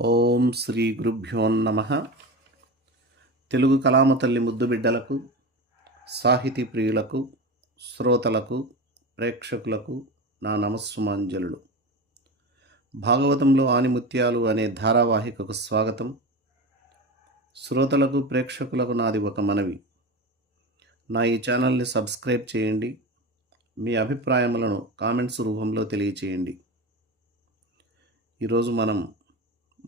ఓం శ్రీ గురుభ్యో నమ. తెలుగు కళామతల్లి తల్లి ముద్దు బిడ్డలకు సాహితీ ప్రియులకు శ్రోతలకు ప్రేక్షకులకు నా నమస్సుమాంజలుడు భాగవతంలో ఆనిముత్యాలు అనే ధారావాహికకు స్వాగతం. శ్రోతలకు ప్రేక్షకులకు నాది ఒక మనవి. నా ఈ ఛానల్ని సబ్స్క్రైబ్ చేయండి. మీ అభిప్రాయములను కామెంట్స్ రూపంలో తెలియచేయండి. ఈరోజు మనం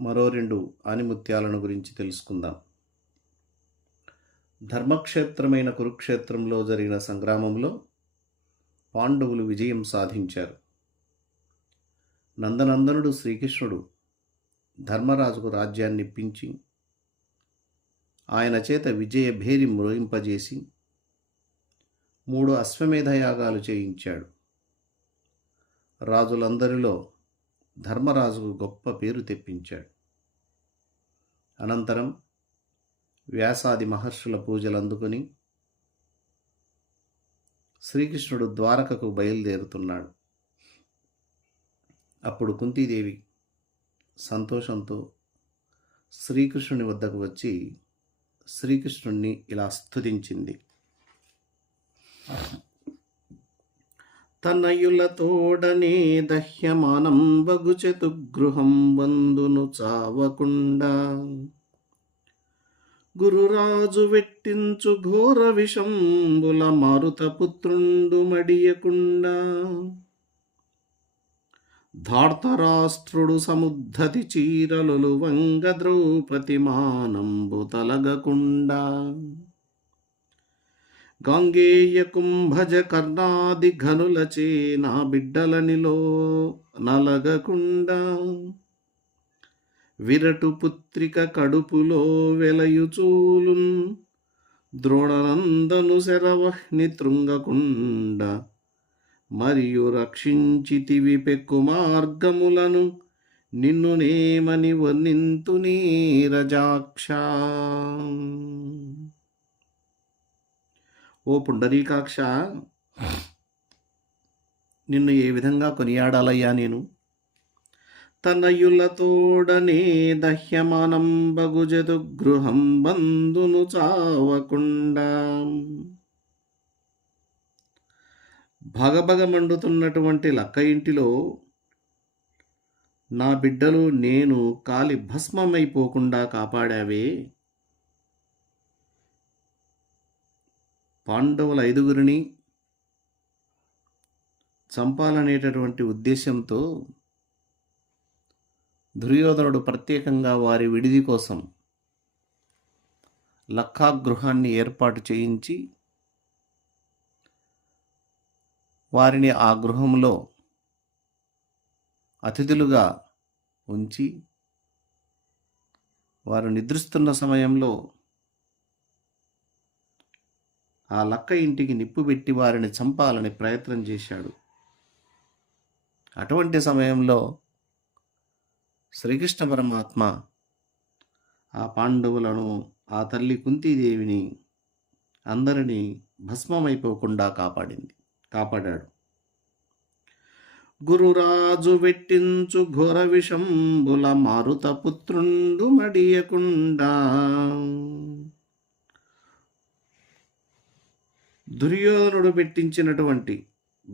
మరో రెండు ఆనిముత్యాలను గురించి తెలుసుకుందాం. ధర్మక్షేత్రమైన కురుక్షేత్రంలో జరిగిన సంగ్రామంలో పాండవులు విజయం సాధించారు. నందనందనుడు శ్రీకృష్ణుడు ధర్మరాజుకు రాజ్యాన్ని ఇప్పించి ఆయన చేత విజయ భేరి మృగింపజేసి మూడు అశ్వమేధ యాగాలు చేయించాడు. రాజులందరిలో ధర్మరాజుకు గొప్ప పేరు తెప్పించాడు. అనంతరం వ్యాసాది మహర్షుల పూజలు అందుకుని శ్రీకృష్ణుడు ద్వారకకు బయలుదేరుతున్నాడు. అప్పుడు కుంతీదేవి సంతోషంతో శ్రీకృష్ణుని వద్దకు వచ్చి శ్రీకృష్ణుణ్ణి ఇలా స్థుతించింది తనయులతోడనే దహ్యమానం బగుచతుగృహం వందును చావకుండా. గురురాజు వెట్టించు ఘోర విషంబుల మారుతపుత్రుండు మడియకుండా. ధార్తరాష్ట్రుడు సముద్ధతి చీరలు వంగ ద్రౌపది మానంబు తలగకుండా. గాంగేయ కుంభజ కర్ణాది ఘనులచే నా బిడ్డలనిలో నలగకుండా విరటు పుత్రిక కడుపులో వెలయుచూలున్ ద్రోణనందను శరవహ్ని తృంగకుండ మరియు రక్షించితివి పెక్కు మార్గములను నిన్ను నేమని వర్ణింతు నీరజాక్ష ఓ పుండరీకాక్ష నిన్ను ఏ విధంగా కొనియాడాలయ్యా నేను? తనయులతోడనే దహ్యమానం బగుజదు గృహం బంధును చావకుండా. భగభగ మండుతున్నటువంటి లక్క ఇంటిలో నా బిడ్డలు నేను కాలి భస్మమైపోకుండా కాపాడావే. పాండవుల ఐదుగురిని చంపాలనేటటువంటి ఉద్దేశంతో దుర్యోధనుడు ప్రత్యేకంగా వారి విడిది కోసం లక్కా గృహాన్ని ఏర్పాటు చేయించి వారిని ఆ గృహంలో అతిథులుగా ఉంచి వారు నిద్రిస్తున్న సమయంలో ఆ లక్క ఇంటికి నిప్పు పెట్టి వారిని చంపాలని ప్రయత్నం చేశాడు. అటువంటి సమయంలో శ్రీకృష్ణ పరమాత్మ ఆ పాండవులను ఆ తల్లి కుంతీదేవిని అందరినీ భస్మమైపోకుండా కాపాడింది కాపాడాడు. గురురాజు వెట్టించు ఘోర విషంబుల మారుత పుత్రుండు మడియకుండా దుర్యోధనుడు పెట్టించినటువంటి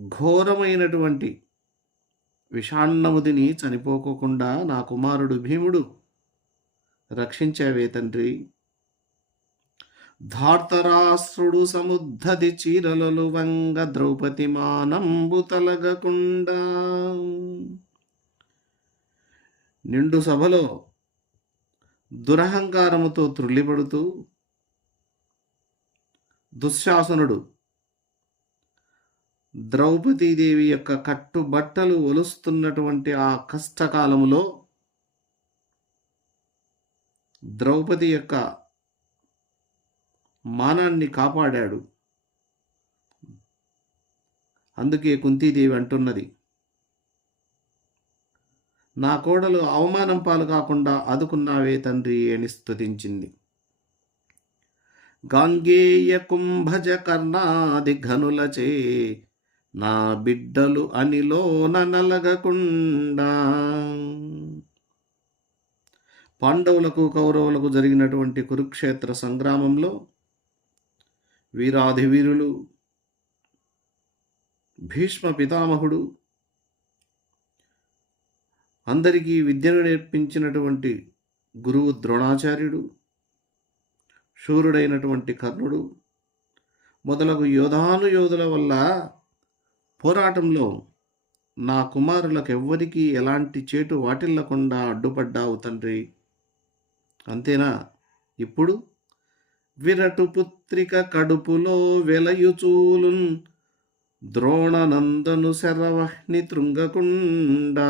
ఘోరమైనటువంటి విషాన్నముదిని చనిపోకోకుండా నా కుమారుడు భీముడు రక్షించావే తండ్రి. ధార్తరాశ్రుడు సముద్ధది చీరలలు వంగ ద్రౌపది మానంబు తలగకుండా. నిండు సభలో దురహంకారముతో త్రుళ్ళిపడుతూ దుశ్శాసనుడు. ద్రౌపదీదేవి యొక్క కట్టుబట్టలు ఒలుస్తున్నటువంటి ఆ కష్టకాలములో ద్రౌపది యొక్క మానాన్ని కాపాడాడు. అందుకే కుంతీదేవి అంటున్నది నా కోడలు అవమానం పాలు కాకుండా అదుకున్నావే తండ్రి అని స్తుతించింది. గాంగేయ కుంభజ కర్ణాది ఘనులచే నా బిడ్డలు అనిలోన నలగకుండా. పాండవులకు కౌరవులకు జరిగినటువంటి కురుక్షేత్ర సంగ్రామంలో వీరాధివీరులు భీష్మ పితామహుడు అందరికీ విద్యను నేర్పించినటువంటి గురువు ద్రోణాచార్యుడు శూరుడైనటువంటి కర్ణుడు మొదలగు యోధానుయోధుల వల్ల పోరాటంలో నా కుమారులకు ఎవ్వరికీ ఎలాంటి చేటు వాటిల్లకుండా అడ్డుపడ్డావు తండ్రి. అంతేనా? ఇప్పుడు విరటు పుత్రిక కడుపులో వెలయుచూలున్ ద్రోణనందను శరవహ్ని తృంగకుండా.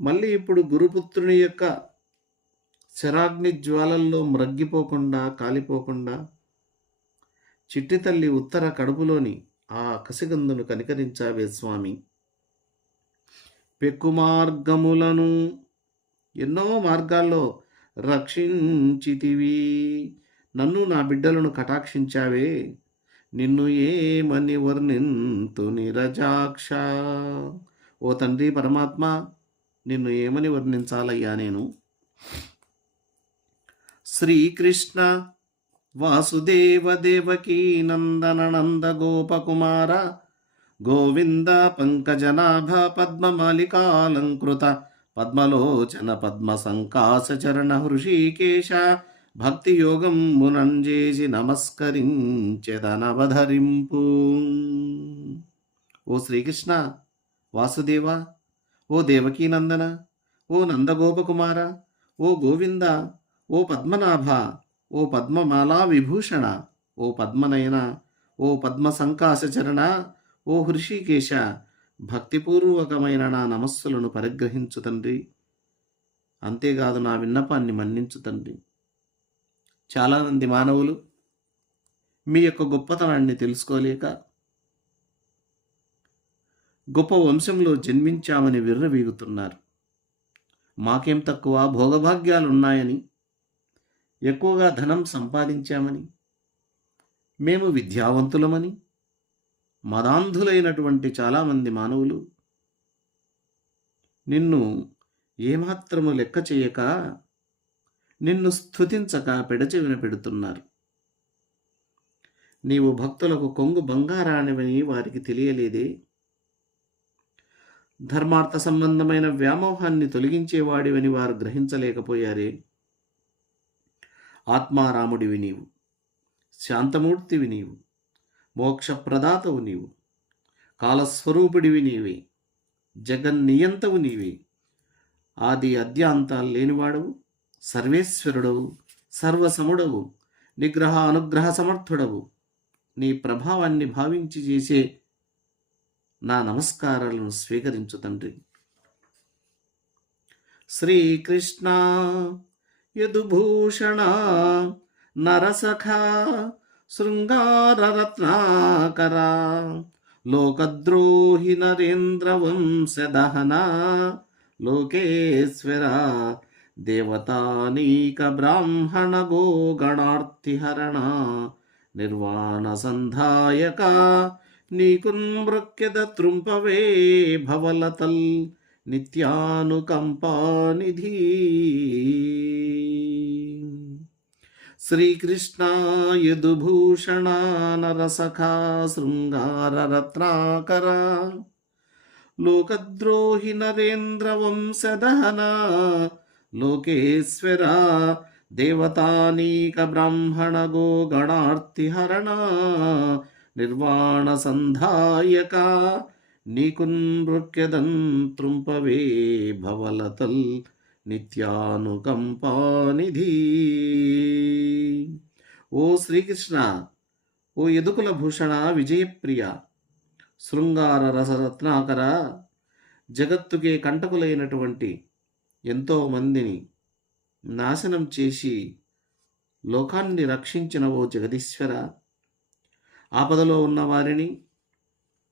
మళ్ళీ ఇప్పుడు గురుపుత్రుని యొక్క శరాగ్ని జ్వాలల్లో మ్రగ్గిపోకుండా కాలిపోకుండా చిట్టి తల్లి ఉత్తర కడుపులోని ఆ కసిగందును కనికరించావే స్వామి. పెక్కు మార్గములను ఎన్నో మార్గాల్లో రక్షించితివి. నన్ను నా బిడ్డలను కటాక్షించావే. నిన్ను ఏమని వర్ణింతు నిరజాక్ష? ఓ తండ్రి పరమాత్మ నిన్ను ఏమని వర్ణించాలయ్యా నేను? శ్రీకృష్ణ వాసుదేవ దేవకీ నందన నంద గోపకుమార గోవింద పంకజనాభ పద్మమాలికాలంకృత పద్మలోచన పద్మ సంకాశరణ హృషీకేశ భక్తియోగం మునంజేసి నమస్కరించెదనవధరింపు. ఓ శ్రీకృష్ణ వాసుదేవ ఓ దేవకీనందన ఓ నందగోపకుమార ఓ గోవింద ఓ పద్మనాభ ఓ పద్మమాలా విభూషణ ఓ పద్మనయన ఓ పద్మ సంకాశచరణ ఓ హృషికేశ భక్తిపూర్వకమైన నా నమస్సులను పరిగ్రహించు తండ్రి. అంతేకాదు నా విన్నపాన్ని మన్నించు తండ్రి. చాలామంది మానవులు మీ యొక్క గొప్పతనాన్ని తెలుసుకోలేక గొప్ప వంశంలో జన్మించామని విర్రవీగుతున్నారు. మాకేం తక్కువ భోగభాగ్యాలున్నాయని ఎక్కువగా ధనం సంపాదించామని మేము విద్యావంతులమని మదాంధులైనటువంటి చాలామంది మానవులు నిన్ను ఏమాత్రము లెక్క చేయక నిన్ను స్థుతించక పెడచెవిన పెడుతున్నారు. నీవు భక్తులకు కొంగు బంగారానివని వారికి తెలియలేదే. ధర్మార్థ సంబంధమైన వ్యామోహాన్ని తొలగించేవాడివని వారు గ్రహించలేకపోయారే. ఆత్మారాముడివి నీవు. శాంతమూర్తివి నీవు. మోక్షప్రదాతవు నీవు. కాలస్వరూపుడివి నీవే. జగన్నియంతవు నీవే. ఆది అద్యాంతాలు లేనివాడవు. సర్వేశ్వరుడవు. సర్వసముడవు. నిగ్రహ అనుగ్రహ సమర్థుడవు. నీ ప్రభావాన్ని భావించి చేసే నా నమస్కారాలను స్వీకరించు తండ్రి. శ్రీకృష్ణ యదుభూషణ నరసఖ శృంగారరత్నాకర లోకద్రోహి నరేంద్రవంశదహన లోకేశ్వర దేవతానీక బ్రాహ్మణ గోగణార్తిహరణ నిర్వాణ సంధాయక నీకున్ మృక్యద త్రుంపవే భవలతల్ నిత్యానుకంపానిధీ. శ్రీకృష్ణ యదుభూషణ నరసఖా శృంగారరత్నాకర లోకద్రోహి నరేంద్ర వంశదహన. లోకేశ్వర దేవతానీక బ్రాహ్మణ గో గోగణార్తిహరణ నిర్వాణ సంధాయక నీకున్ నృత్యదన్ త్రుంపవే భవలతల్. నిత్యానుకంపానిధి. ఓ శ్రీకృష్ణ ఓ ఎదుకుల భూషణ విజయప్రియ శృంగార రసరత్నాకర జగత్తుకే కంటకులైనటువంటి ఎంతో మందిని నాశనం చేసి లోకాన్ని రక్షించిన ఓ జగదీశ్వర ఆపదలో ఉన్న వారిని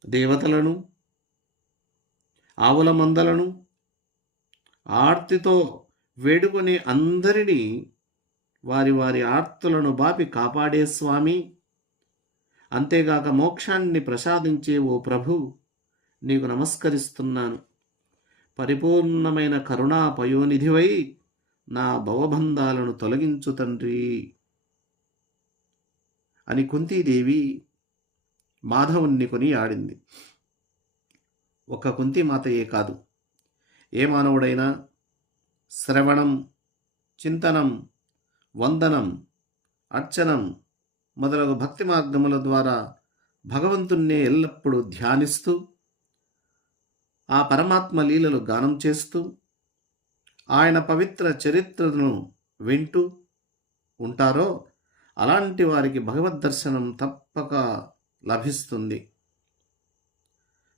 దేవతలను ఆవుల మందలను ఆర్తితో వేడుకొని అందరినీ వారి వారి ఆర్తులను బాపి కాపాడే స్వామి. అంతేగాక మోక్షాన్ని ప్రసాదించే ఓ ప్రభు నీకు నమస్కరిస్తున్నాను. పరిపూర్ణమైన కరుణా పయోనిధివై నా భవబంధాలను తొలగించు తండ్రి. అని కుంతీదేవి మాధవుణ్ణి కొని ఆడింది. ఒక కుంతిమాతయే కాదు ఏ మానవుడైనా శ్రవణం చింతనం వందనం అర్చనం మొదలగు భక్తి మార్గముల ద్వారా భగవంతుణ్ణే ఎల్లప్పుడూ ధ్యానిస్తూ ఆ పరమాత్మ లీలలు గానం చేస్తూ ఆయన పవిత్ర చరిత్రను వింటూ ఉంటారో అలాంటి వారికి భగవద్ దర్శనం తప్పక లభిస్తుంది.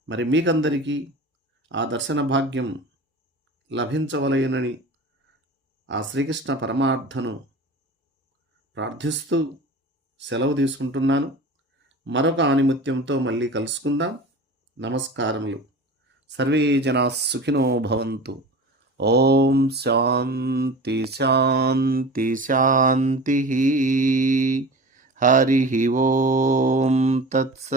మరి మీకందరికీ ఆ దర్శన భాగ్యం లభించవలయనని ఆ శ్రీకృష్ణ పరమార్థను ప్రార్థిస్తూ సెలవు తీసుకుంటున్నాను. మరొక ఆనిమత్యంతో మళ్ళీ కలుసుకుందాం. నమస్కారములు. సర్వే జనా సుఖినో భవంతు. ఓం శాంతి శాంతి శాంతి హరి ఓం తత్స